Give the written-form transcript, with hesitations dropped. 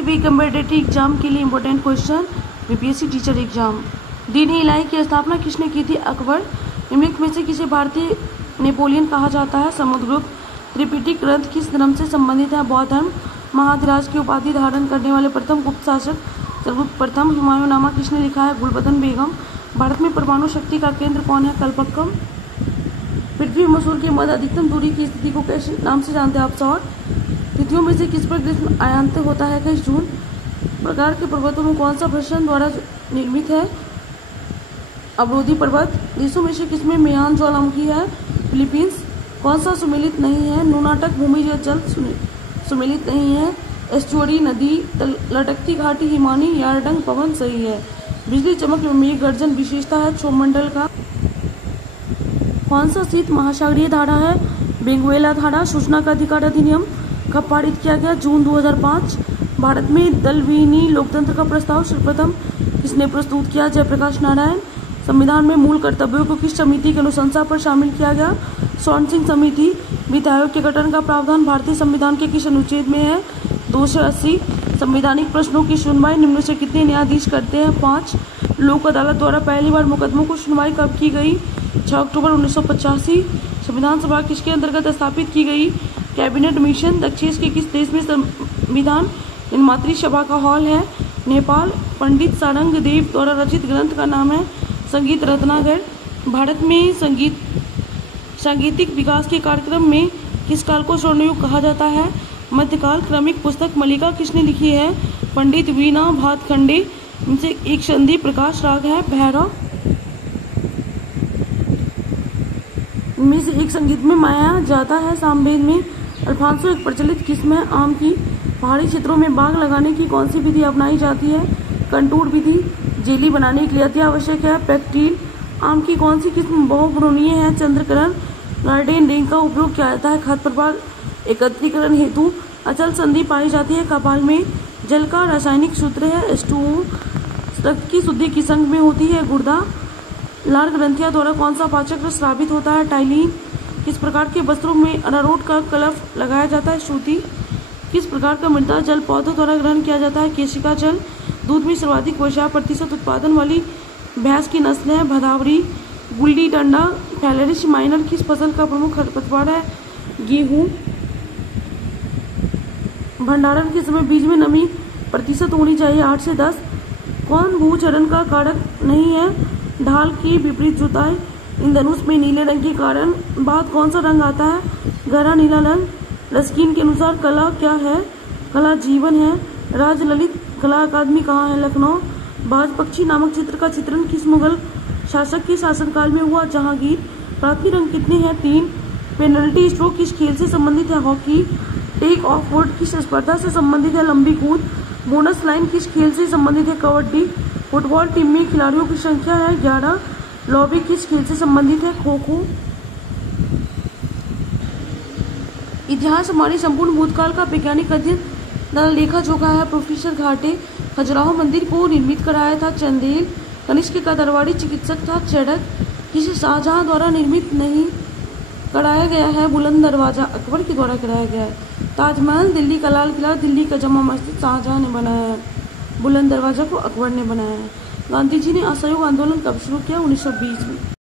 किसी भी competitive exam के लिए important question, BPSC teacher exam. दीन इलाही की स्थापना किसने की थी? अकबर। निम्नलिखित में से किसे भारतीय नेपोलियन कहा जाता है? समुद्रगुप्त। त्रिपिटक ग्रंथ किस धर्म से संबंधित है? बौद्ध धर्म। महाधिराज की उपाधि धारण करने वाले प्रथम गुप्त शासक चंद्रगुप्त प्रथम। हुमायूंनामा किसने लिखा है? गुलबदन बेगम। भारत में परमाणु शक्ति का केंद्र कौन है? कलपक्कम। पृथ्वी और मसूर के मध्य अधिकतम दूरी की स्थिति को कैसे नाम से जानते हैं आप? सौर। तिथियों में से किस पर ग्रीष्म आयांत होता है? 21 जून। प्रकार के पर्वतों में कौन सा प्रश्न द्वारा निर्मित है? अवरोधी पर्वत। देशों में से किसमें मेयान ज्वालामुखी है? फिलीपींस। कौन सा सुमेलित नहीं है? नुनाटक भूमिगत जल सुमेलित नहीं है। एस्चुअरी नदी। लटकती घाटी हिमानी। यारडंग पवन सही है। बिजली चमक में मेघ गर्जन विशेषता है क्षोभमंडल का। कौन सा शीत महासागरीय धारा है? बेंगुएला धारा। सूचना का अधिकार अधिनियम कब पारित किया गया? जून 2005। भारत में दलवीनी लोकतंत्र का प्रस्ताव सर्वप्रथम किसने प्रस्तुत किया? जयप्रकाश नारायण। संविधान में मूल कर्तव्यों को किस समिति की अनुशंसा पर शामिल किया गया? स्वर्ण सिंह समिति। वित्त आयोग के गठन का प्रावधान भारतीय संविधान के किस अनुच्छेद में है? 280। संवैधानिक प्रश्नों की सुनवाई निम्न से कितने न्यायाधीश करते हैं? 5। लोक अदालत द्वारा पहली बार मुकदमों को सुनवाई कब की गई? 6 अक्टूबर 1985। संविधान सभा किसके अंतर्गत स्थापित की गई? Cabinet mission. दक्षिण के किस देश में संविधान निर्मात्री सभा का हॉल है? नेपाल। पंडित सारंग देव द्वारा रचित ग्रंथ का नाम है संगीत रत्नाकर। भारत में सांगीतिक विकास के कार्यक्रम में किस काल को स्वर्णयुग कहा जाता है? मध्यकाल। क्रमिक पुस्तक मल्लिका किसने लिखी है? पंडित वीणा भातखंडे। इनसे एक संधि प्रकाश राग है भैरव। इनमें से एक संगीत में माया जाता है सामवेद में। अल्फांसो एक प्रचलित किस्म है आम की। पहाड़ी क्षेत्रों में बाग लगाने की कौन सी विधि अपनाई जाती है? कंटूर विधि। जेली बनाने के लिए अति आवश्यक है पेक्टिल। आम की कौन सी किस्म बहुभ्रूणीय है? चंद्रकरण। गार्डेन रिंग का उपयोग किया जाता है खाद्य पदार्थ एकत्रीकरण हेतु। अचल संधि पाई जाती है कपाल में। जल का रासायनिक सूत्र है H2O। रक्त की शुद्धि किस अंग में होती है? गुर्दा। लार ग्रंथियां द्वारा कौन सा पाचक रस स्रावित होता है? टाइलिन। किस प्रकार के वस्त्रों में अरारोट का कलफ लगाया जाता है? सूती। किस प्रकार का मृदा जल पौधों द्वारा ग्रहण किया जाता है? केशिका जल। दूध में सर्वाधिक % उत्पादन वाली भैंस की नस्ल है भदावरी। गुल्ली डंडा फैलेरिस माइनर किस फसल का प्रमुख खरपतवार है? गेहूं। भंडारण के समय बीज में नमी % होनी चाहिए 8 से 10। कौन भूचरण का कारक नहीं है? ढाल की विपरीत जुताई। इंद्रधनुष में नीले रंग के कारण बाद कौन सा रंग आता है? गहरा नीला रंग। रस्किन के अनुसार कला क्या है? कला जीवन है। राजललित कला अकादमी कहाँ है? लखनऊ। बाज पक्षी नामक चित्र का चित्रण किस मुगल शासक के शासनकाल में हुआ? जहांगीर। प्राथमिक रंग कितने हैं? 3। पेनल्टी स्ट्रोक किस खेल से संबंधित है? हॉकी। टेक ऑफ वर्ड किस स्पर्धा से संबंधित है? लंबी कूद। बोनस लाइन किस खेल से संबंधित है? कबड्डी। फुटबॉल टीम में खिलाड़ियों की संख्या है 11। लॉबी किस खेल से संबंधित है? खो खो। इतिहास हमारे संपूर्ण भूतकाल का वैज्ञानिक अध्ययन द्वारा लेखा जोखा है। प्रोफेसर घाटे। खजुराहो मंदिर को निर्मित कराया था चंदेल। कनिष्क का दरबारी चिकित्सक था चड़क। किसे शाहजहां द्वारा निर्मित नहीं कराया गया है? बुलंद दरवाजा अकबर के द्वारा कराया गया है। ताजमहल, दिल्ली का लाल किला, दिल्ली का जमा मस्जिद शाहजहां ने बनाया है। बुलंद दरवाजा को अकबर ने बनाया है। गांधी जी ने असहयोग आंदोलन कब शुरू किया? 1920 में।